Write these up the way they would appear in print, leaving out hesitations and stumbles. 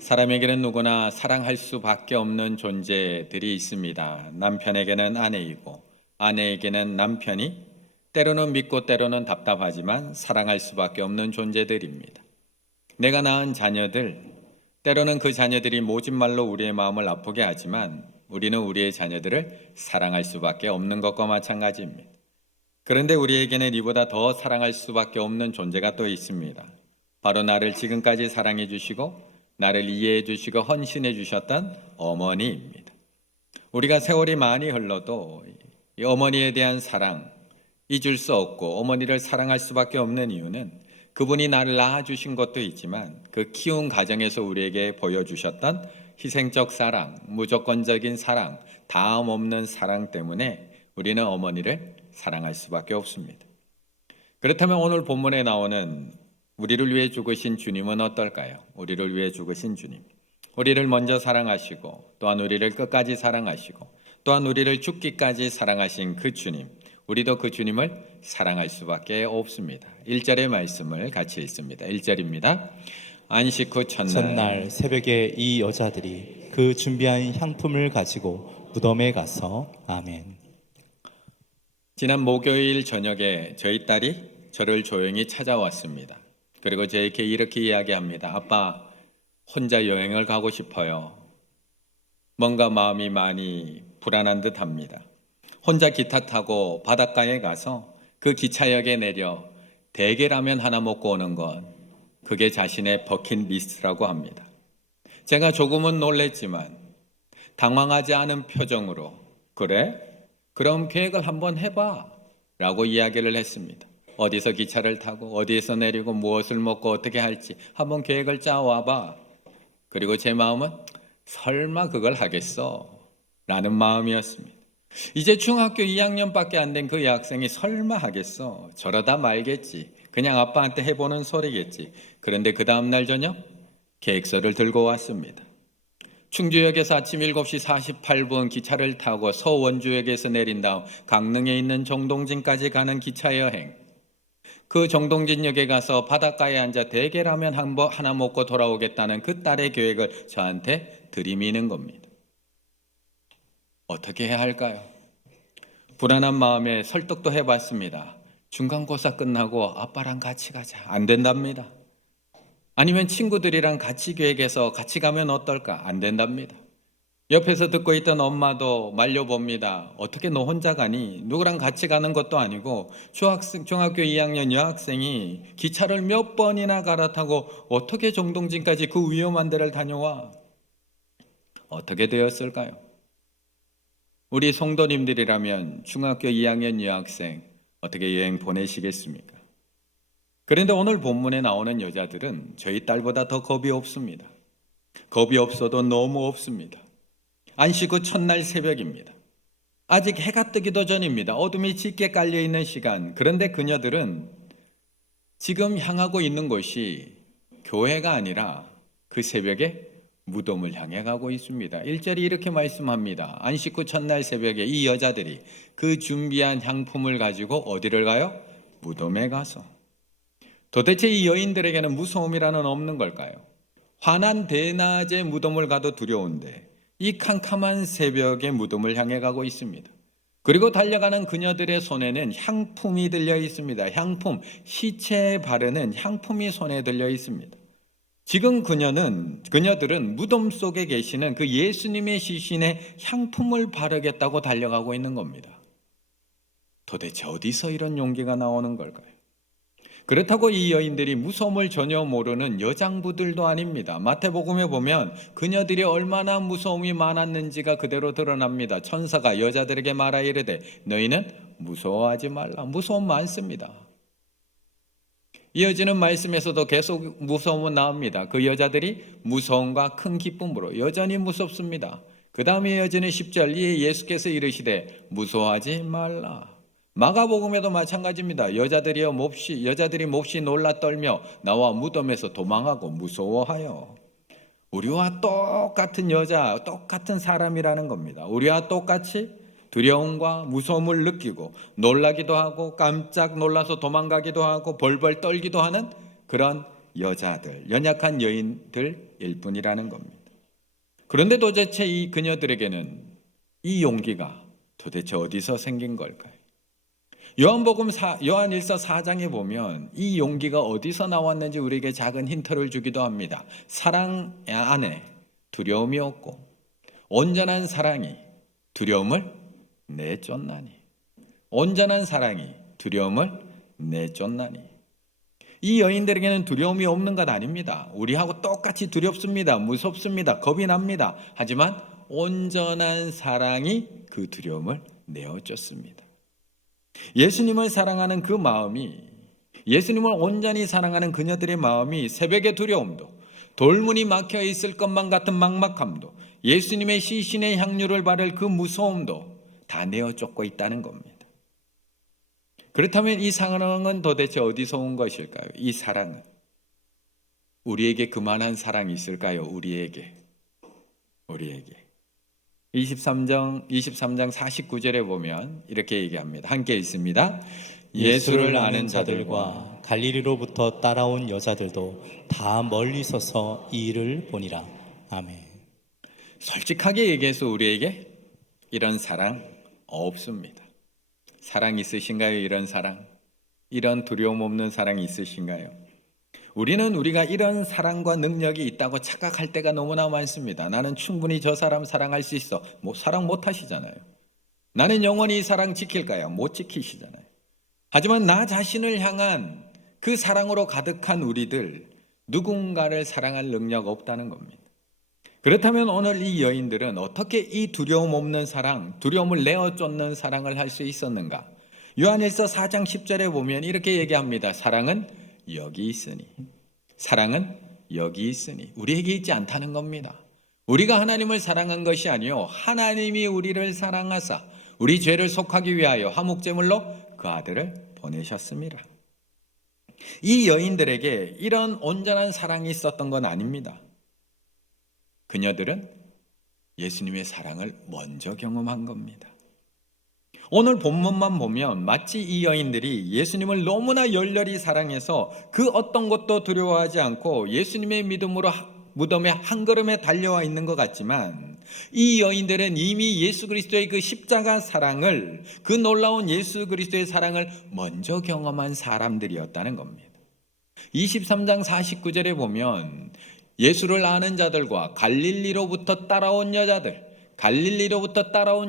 사람에게는 누구나 사랑할 수밖에 없는 존재들이 있습니다. 남편에게는 아내이고, 아내에게는 남편이, 때로는 믿고 때로는 답답하지만 사랑할 수밖에 없는 존재들입니다. 내가 낳은 자녀들, 때로는 그 자녀들이 모진 말로 우리의 마음을 아프게 하지만 우리는 우리의 자녀들을 사랑할 수밖에 없는 것과 마찬가지입니다. 그런데 우리에게는 이보다 더 사랑할 수밖에 없는 존재가 또 있습니다. 바로 나를 지금까지 사랑해 주시고 나를 이해해 주시고 헌신해 주셨던 어머니입니다. 우리가 세월이 많이 흘러도 이 어머니에 대한 사랑 잊을 수 없고 어머니를 사랑할 수밖에 없는 이유는 그분이 나를 낳아주신 것도 있지만 그 키운 가정에서 우리에게 보여주셨던 희생적 사랑, 무조건적인 사랑, 다음 없는 사랑 때문에 우리는 어머니를 사랑할 수밖에 없습니다. 그렇다면 오늘 본문에 나오는 우리를 위해 죽으신 주님은 어떨까요? 우리를 위해 죽으신 주님. 우리를 먼저 사랑하시고 또한 우리를 끝까지 사랑하시고 또한 우리를 죽기까지 사랑하신 그 주님. 우리도 그 주님을 사랑할 수밖에 없습니다. 1절의 말씀을 같이 읽습니다. 1절입니다. 안식 후 첫날 새벽에 이 여자들이 그 준비한 향품을 가지고 무덤에 가서 아멘. 지난 목요일 저녁에 저희 딸이 저를 조용히 찾아왔습니다. 그리고 저에게 이렇게 이야기합니다. 아빠, 혼자 여행을 가고 싶어요. 뭔가 마음이 많이 불안한 듯 합니다. 혼자 기타 타고 바닷가에 가서 그 기차역에 내려 대게라면 하나 먹고 오는 건 그게 자신의 버킷리스트라고 합니다. 제가 조금은 놀랬지만 당황하지 않은 표정으로 그래? 그럼 계획을 한번 해봐 라고 이야기를 했습니다. 어디서 기차를 타고 어디에서 내리고 무엇을 먹고 어떻게 할지 한번 계획을 짜와봐. 그리고 제 마음은 설마 그걸 하겠어? 라는 마음이었습니다. 이제 중학교 2학년밖에 안 된 그 여학생이 설마 하겠어? 저러다 말겠지. 그냥 아빠한테 해보는 소리겠지. 그런데 그 다음날 저녁 계획서를 들고 왔습니다. 충주역에서 아침 7시 48분 기차를 타고 서원주역에서 내린 다음 강릉에 있는 정동진까지 가는 기차 여행. 그 정동진역에 가서 바닷가에 앉아 대게라면 하나 먹고 돌아오겠다는 그 딸의 계획을 저한테 들이미는 겁니다. 어떻게 해야 할까요? 불안한 마음에 설득도 해봤습니다. 중간고사 끝나고 아빠랑 같이 가자. 안 된답니다. 아니면 친구들이랑 같이 계획해서 같이 가면 어떨까? 안 된답니다. 옆에서 듣고 있던 엄마도 말려봅니다. 어떻게 너 혼자 가니? 누구랑 같이 가는 것도 아니고 중학교 2학년 여학생이 기차를 몇 번이나 갈아타고 어떻게 정동진까지 그 위험한 데를 다녀와? 어떻게 되었을까요? 우리 성도님들이라면 중학교 2학년 여학생 어떻게 여행 보내시겠습니까? 그런데 오늘 본문에 나오는 여자들은 저희 딸보다 더 겁이 없습니다. 겁이 없어도 너무 없습니다. 안식 후 첫날 새벽입니다. 아직 해가 뜨기도 전입니다. 어둠이 짙게 깔려있는 시간. 그런데 그녀들은 지금 향하고 있는 곳이 교회가 아니라 그 새벽에 무덤을 향해 가고 있습니다. 1절이 이렇게 말씀합니다. 안식 후 첫날 새벽에 이 여자들이 그 준비한 향품을 가지고 어디를 가요? 무덤에 가서. 도대체 이 여인들에게는 무서움이라는 없는 걸까요? 환한 대낮에 무덤을 가도 두려운데 이 캄캄한 새벽에 무덤을 향해 가고 있습니다. 그리고 달려가는 그녀들의 손에는 향품이 들려 있습니다. 향품, 시체에 바르는 향품이 손에 들려 있습니다. 지금 그녀들은 무덤 속에 계시는 그 예수님의 시신에 향품을 바르겠다고 달려가고 있는 겁니다. 도대체 어디서 이런 용기가 나오는 걸까요? 그렇다고 이 여인들이 무서움을 전혀 모르는 여장부들도 아닙니다. 마태복음에 보면 그녀들이 얼마나 무서움이 많았는지가 그대로 드러납니다. 천사가 여자들에게 말하 이르되 너희는 무서워하지 말라. 무서움 많습니다. 이어지는 말씀에서도 계속 무서움은 나옵니다. 그 여자들이 무서움과 큰 기쁨으로 여전히 무섭습니다. 그 다음에 이어지는 10절 이에 예수께서 이르시되 무서워하지 말라. 마가복음에도 마찬가지입니다. 여자들이 몹시 놀라 떨며 나와 무덤에서 도망하고 무서워하여. 우리와 똑같은 여자, 똑같은 사람이라는 겁니다. 우리와 똑같이 두려움과 무서움을 느끼고 놀라기도 하고 깜짝 놀라서 도망가기도 하고 벌벌 떨기도 하는 그런 여자들, 연약한 여인들일 뿐이라는 겁니다. 그런데 도대체 이 그녀들에게는 이 용기가 도대체 어디서 생긴 걸까요? 요한일서 4장에 보면 이 용기가 어디서 나왔는지 우리에게 작은 힌트를 주기도 합니다. 사랑 안에 두려움이 없고 온전한 사랑이 두려움을 내쫓나니. 온전한 사랑이 두려움을 내쫓나니. 이 여인들에게는 두려움이 없는 것 아닙니다. 우리하고 똑같이 두렵습니다. 무섭습니다. 겁이 납니다. 하지만 온전한 사랑이 그 두려움을 내어쫓습니다. 예수님을 사랑하는 그 마음이, 예수님을 온전히 사랑하는 그녀들의 마음이 새벽의 두려움도, 돌문이 막혀 있을 것만 같은 막막함도, 예수님의 시신의 향유를 바를 그 무서움도 다 내어쫓고 있다는 겁니다. 그렇다면 이 사랑은 도대체 어디서 온 것일까요? 이 사랑은 우리에게 그만한 사랑이 있을까요? 우리에게 23장 49절에 보면 이렇게 얘기합니다. 함께 있습니다. 예수를 아는 자들과 갈릴리로부터 따라온 여자들도 다 멀리 서서 이 일을 보니라. 아멘. 솔직하게 얘기해서 우리에게 이런 사랑 없습니다. 사랑 있으신가요? 이런 사랑, 이런 두려움 없는 사랑 있으신가요? 우리는 우리가 이런 사랑과 능력이 있다고 착각할 때가 너무나 많습니다. 나는 충분히 저 사람 사랑할 수 있어. 사랑 못 하시잖아요. 나는 영원히 이 사랑 지킬까요? 못 지키시잖아요. 하지만 나 자신을 향한 그 사랑으로 가득한 우리들, 누군가를 사랑할 능력 없다는 겁니다. 그렇다면 오늘 이 여인들은 어떻게 이 두려움 없는 사랑, 두려움을 내어쫓는 사랑을 할 수 있었는가? 요한일서 4장 10절에 보면 이렇게 얘기합니다. 사랑은 여기 있으니. 사랑은 여기 있으니. 우리에게 있지 않다는 겁니다. 우리가 하나님을 사랑한 것이 아니요, 하나님이 우리를 사랑하사 우리 죄를 속하기 위하여 화목제물로 그 아들을 보내셨습니다. 이 여인들에게 이런 온전한 사랑이 있었던 건 아닙니다. 그녀들은 예수님의 사랑을 먼저 경험한 겁니다. 오늘 본문만 보면 마치 이 여인들이 예수님을 너무나 열렬히 사랑해서 그 어떤 것도 두려워하지 않고 예수님의 믿음으로 무덤에 한 걸음에 달려와 있는 것 같지만, 이 여인들은 이미 예수 그리스도의 그 십자가 사랑을, 그 놀라운 예수 그리스도의 사랑을 먼저 경험한 사람들이었다는 겁니다. 23장 49절에 보면 예수를 아는 자들과 갈릴리로부터 따라온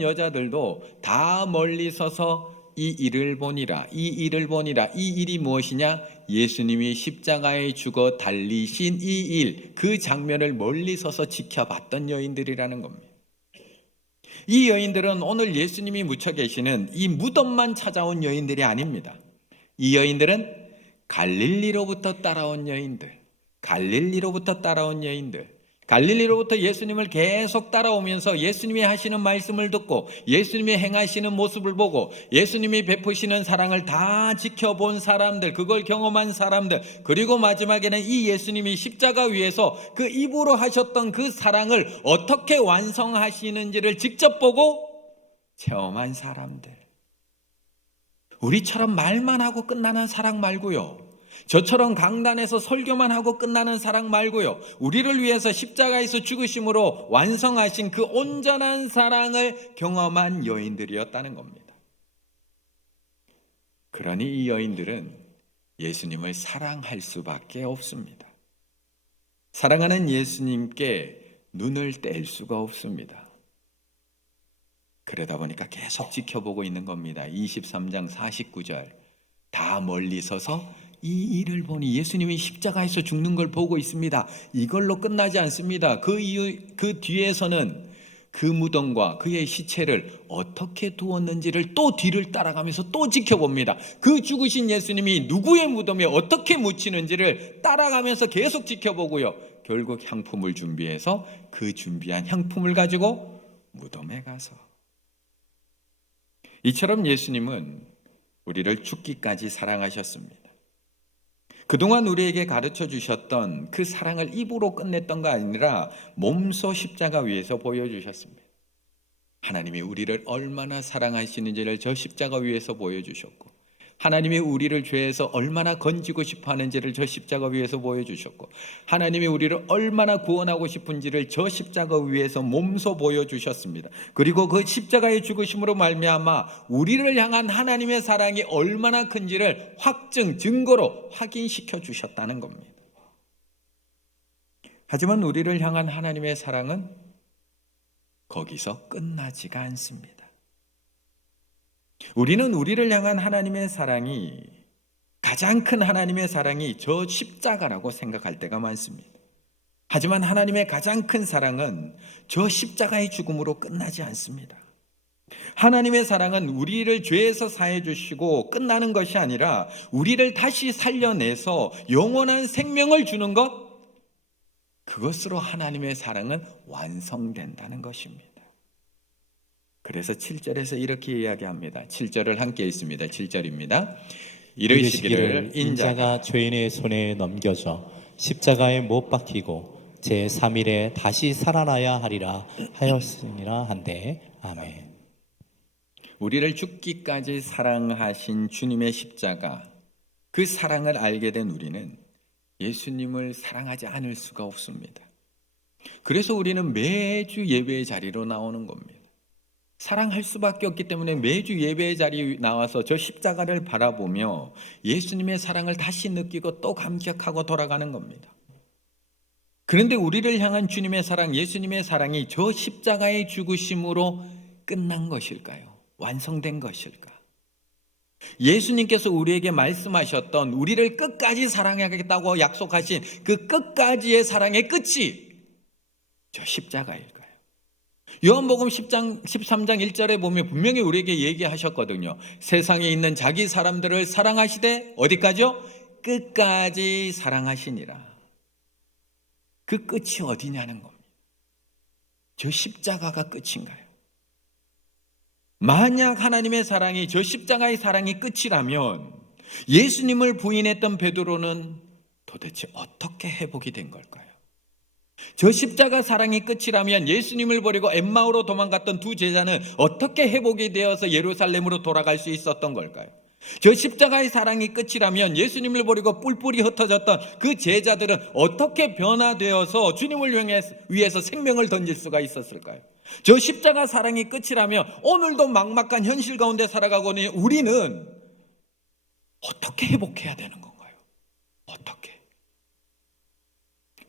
여자들도 다 멀리 서서 이 일을 보니라. 이 일이 무엇이냐? 예수님이 십자가에 죽어 달리신 이 일, 그 장면을 멀리 서서 지켜봤던 여인들이라는 겁니다. 이 여인들은 오늘 예수님이 묻혀 계시는 이 무덤만 찾아온 여인들이 아닙니다. 이 여인들은 갈릴리로부터 따라온 여인들, 갈릴리로부터 예수님을 계속 따라오면서 예수님이 하시는 말씀을 듣고 예수님이 행하시는 모습을 보고 예수님이 베푸시는 사랑을 다 지켜본 사람들, 그걸 경험한 사람들, 그리고 마지막에는 이 예수님이 십자가 위에서 그 입으로 하셨던 그 사랑을 어떻게 완성하시는지를 직접 보고 체험한 사람들. 우리처럼 말만 하고 끝나는 사랑 말고요, 저처럼 강단에서 설교만 하고 끝나는 사랑 말고요, 우리를 위해서 십자가에서 죽으심으로 완성하신 그 온전한 사랑을 경험한 여인들이었다는 겁니다. 그러니 이 여인들은 예수님을 사랑할 수밖에 없습니다. 사랑하는 예수님께 눈을 뗄 수가 없습니다. 그러다 보니까 계속 지켜보고 있는 겁니다. 23장 49절, 다 멀리 서서 이 일을 보니, 예수님이 십자가에서 죽는 걸 보고 있습니다. 이걸로 끝나지 않습니다. 그 뒤에서는 그 무덤과 그의 시체를 어떻게 두었는지를 또 뒤를 따라가면서 또 지켜봅니다. 그 죽으신 예수님이 누구의 무덤에 어떻게 묻히는지를 따라가면서 계속 지켜보고요, 결국 향품을 준비해서 그 준비한 향품을 가지고 무덤에 가서, 이처럼 예수님은 우리를 죽기까지 사랑하셨습니다. 그동안 우리에게 가르쳐 주셨던 그 사랑을 입으로 끝냈던 거 아니라 몸소 십자가 위에서 보여주셨습니다. 하나님이 우리를 얼마나 사랑하시는지를 저 십자가 위에서 보여주셨고, 하나님이 우리를 죄에서 얼마나 건지고 싶어 하는지를 저 십자가 위에서 보여주셨고, 하나님이 우리를 얼마나 구원하고 싶은지를 저 십자가 위에서 몸소 보여주셨습니다. 그리고 그 십자가의 죽으심으로 말미암아 우리를 향한 하나님의 사랑이 얼마나 큰지를 증거로 확인시켜 주셨다는 겁니다. 하지만 우리를 향한 하나님의 사랑은 거기서 끝나지가 않습니다. 우리는 우리를 향한 하나님의 사랑이, 가장 큰 하나님의 사랑이 저 십자가라고 생각할 때가 많습니다. 하지만 하나님의 가장 큰 사랑은 저 십자가의 죽음으로 끝나지 않습니다. 하나님의 사랑은 우리를 죄에서 사해 주시고 끝나는 것이 아니라 우리를 다시 살려내서 영원한 생명을 주는 것, 그것으로 하나님의 사랑은 완성된다는 것입니다. 그래서 7절에서 이렇게 이야기합니다. 7절을 함께 읽습니다. 7절입니다. 이르시기를 인자가 죄인의 손에 넘겨져 십자가에 못 박히고 제3일에 다시 살아나야 하리라 하였으니라 한데. 아멘. 우리를 죽기까지 사랑하신 주님의 십자가, 그 사랑을 알게 된 우리는 예수님을 사랑하지 않을 수가 없습니다. 그래서 우리는 매주 예배의 자리로 나오는 겁니다. 사랑할 수밖에 없기 때문에 매주 예배의 자리에 나와서 저 십자가를 바라보며 예수님의 사랑을 다시 느끼고 또 감격하고 돌아가는 겁니다. 그런데 우리를 향한 주님의 사랑, 예수님의 사랑이 저 십자가의 죽으심으로 끝난 것일까요? 완성된 것일까? 예수님께서 우리에게 말씀하셨던 우리를 끝까지 사랑하겠다고 약속하신 그 끝까지의 사랑의 끝이 저 십자가일까요? 요한복음 10장 13장 1절에 보면 분명히 우리에게 얘기하셨거든요. 세상에 있는 자기 사람들을 사랑하시되 어디까지요? 끝까지 사랑하시니라. 그 끝이 어디냐는 겁니다. 저 십자가가 끝인가요? 만약 하나님의 사랑이 저 십자가의 사랑이 끝이라면 예수님을 부인했던 베드로는 도대체 어떻게 회복이 된 걸까요? 저 십자가 사랑이 끝이라면 예수님을 버리고 엠마오로 도망갔던 두 제자는 어떻게 회복이 되어서 예루살렘으로 돌아갈 수 있었던 걸까요? 저 십자가의 사랑이 끝이라면 예수님을 버리고 뿔뿔이 흩어졌던 그 제자들은 어떻게 변화되어서 주님을 위해서 생명을 던질 수가 있었을까요? 저 십자가 사랑이 끝이라면 오늘도 막막한 현실 가운데 살아가고 있는 우리는 어떻게 회복해야 되는 건가요? 어떻게?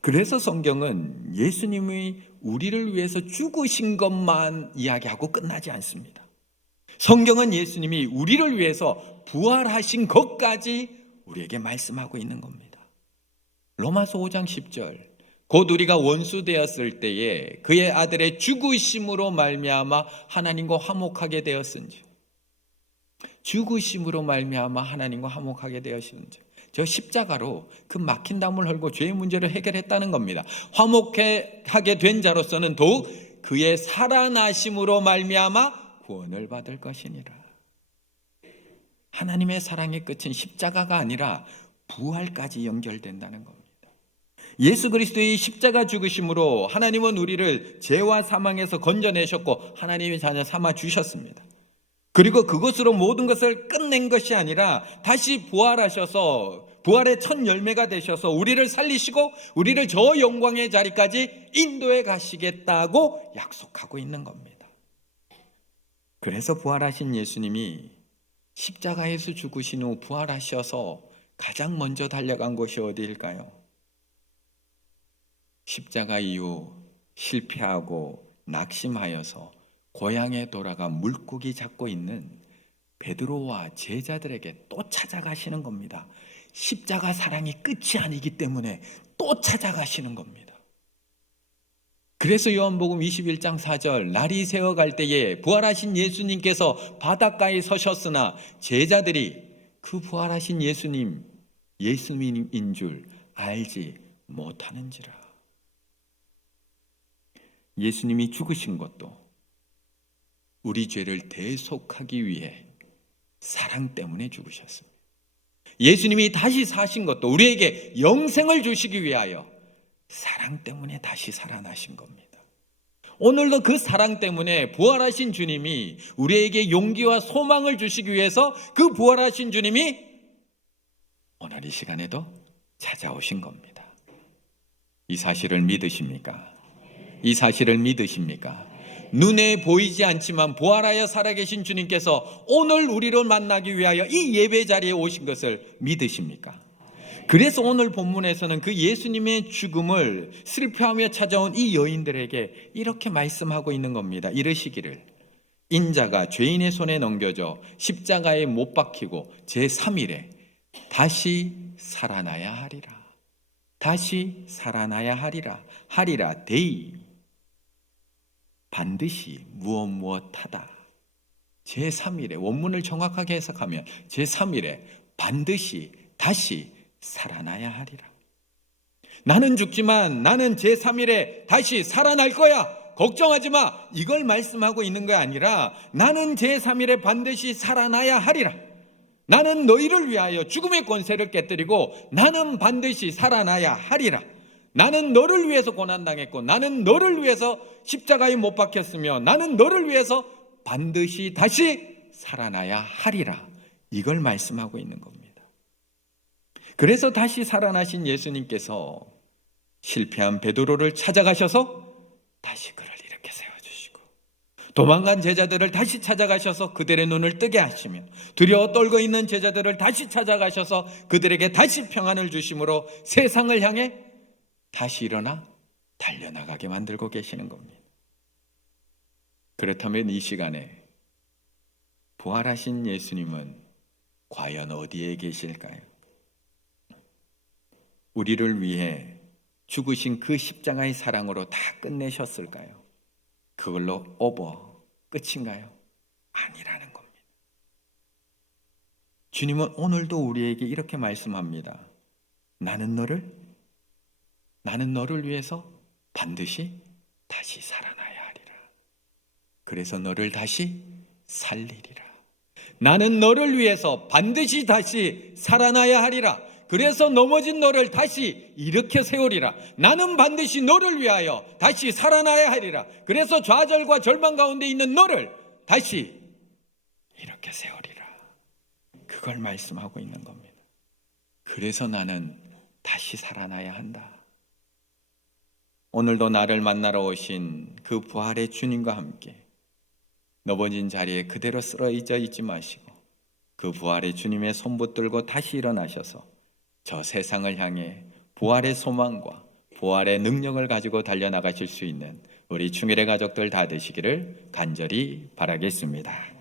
그래서 성경은 예수님이 우리를 위해서 죽으신 것만 이야기하고 끝나지 않습니다. 성경은 예수님이 우리를 위해서 부활하신 것까지 우리에게 말씀하고 있는 겁니다. 로마서 5장 10절, 곧 우리가 원수 되었을 때에 그의 아들의 죽으심으로 말미암아 하나님과 화목하게 되었은지, 죽으심으로 말미암아 하나님과 화목하게 되었은지, 저 십자가로 그 막힌 담을 헐고 죄의 문제를 해결했다는 겁니다. 화목하게 된 자로서는 더욱 그의 살아나심으로 말미암아 구원을 받을 것이니라. 하나님의 사랑의 끝은 십자가가 아니라 부활까지 연결된다는 겁니다. 예수 그리스도의 십자가 죽으심으로 하나님은 우리를 죄와 사망에서 건져내셨고 하나님의 자녀 삼아 주셨습니다. 그리고 그것으로 모든 것을 끝낸 것이 아니라 다시 부활하셔서 부활의 첫 열매가 되셔서 우리를 살리시고 우리를 저 영광의 자리까지 인도해 가시겠다고 약속하고 있는 겁니다. 그래서 부활하신 예수님이 십자가에서 죽으신 후 부활하셔서 가장 먼저 달려간 곳이 어디일까요? 십자가 이후 실패하고 낙심하여서 고향에 돌아가 물고기 잡고 있는 베드로와 제자들에게 또 찾아가시는 겁니다. 십자가 사랑이 끝이 아니기 때문에 또 찾아가시는 겁니다. 그래서 요한복음 21장 4절, 날이 새어갈 때에 부활하신 예수님께서 바닷가에 서셨으나 제자들이 그 부활하신 예수님인 줄 알지 못하는지라. 예수님이 죽으신 것도 우리 죄를 대속하기 위해 사랑 때문에 죽으셨습니다. 예수님이 다시 사신 것도 우리에게 영생을 주시기 위하여 사랑 때문에 다시 살아나신 겁니다. 오늘도 그 사랑 때문에 부활하신 주님이 우리에게 용기와 소망을 주시기 위해서 그 부활하신 주님이 오늘 이 시간에도 찾아오신 겁니다. 이 사실을 믿으십니까? 이 사실을 믿으십니까? 눈에 보이지 않지만 부활하여 살아계신 주님께서 오늘 우리를 만나기 위하여 이 예배 자리에 오신 것을 믿으십니까? 그래서 오늘 본문에서는 그 예수님의 죽음을 슬퍼하며 찾아온 이 여인들에게 이렇게 말씀하고 있는 겁니다. 이르시기를 인자가 죄인의 손에 넘겨져 십자가에 못 박히고 제3일에 다시 살아나야 하리라. 다시 살아나야 하리라 데이 반드시 무엇하다. 제3일에 원문을 정확하게 해석하면 제3일에 반드시 다시 살아나야 하리라. 나는 죽지만 나는 제3일에 다시 살아날 거야. 걱정하지 마. 이걸 말씀하고 있는 게 아니라 나는 제3일에 반드시 살아나야 하리라. 나는 너희를 위하여 죽음의 권세를 깨뜨리고 나는 반드시 살아나야 하리라. 나는 너를 위해서 고난당했고 나는 너를 위해서 십자가에 못 박혔으며 나는 너를 위해서 반드시 다시 살아나야 하리라. 이걸 말씀하고 있는 겁니다. 그래서 다시 살아나신 예수님께서 실패한 베드로를 찾아가셔서 다시 그를 이렇게 세워주시고 도망간 제자들을 다시 찾아가셔서 그들의 눈을 뜨게 하시며 두려워 떨고 있는 제자들을 다시 찾아가셔서 그들에게 다시 평안을 주심으로 세상을 향해 다시 일어나 달려나가게 만들고 계시는 겁니다. 그렇다면 이 시간에 부활하신 예수님은 과연 어디에 계실까요? 우리를 위해 죽으신 그 십자가의 사랑으로 다 끝내셨을까요? 그걸로 오버 끝인가요? 아니라는 겁니다. 주님은 오늘도 우리에게 이렇게 말씀합니다. 나는 너를 위해서 반드시 다시 살아나야 하리라. 그래서 너를 다시 살리리라. 나는 너를 위해서 반드시 다시 살아나야 하리라. 그래서 넘어진 너를 다시 일으켜 세우리라. 나는 반드시 너를 위하여 다시 살아나야 하리라. 그래서 좌절과 절망 가운데 있는 너를 다시 일으켜 세우리라. 그걸 말씀하고 있는 겁니다. 그래서 나는 다시 살아나야 한다. 오늘도 나를 만나러 오신 그 부활의 주님과 함께 넘어진 자리에 그대로 쓰러져 있지 마시고 그 부활의 주님의 손 붙들고 다시 일어나셔서 저 세상을 향해 부활의 소망과 부활의 능력을 가지고 달려나가실 수 있는 우리 충일의 가족들 다 되시기를 간절히 바라겠습니다.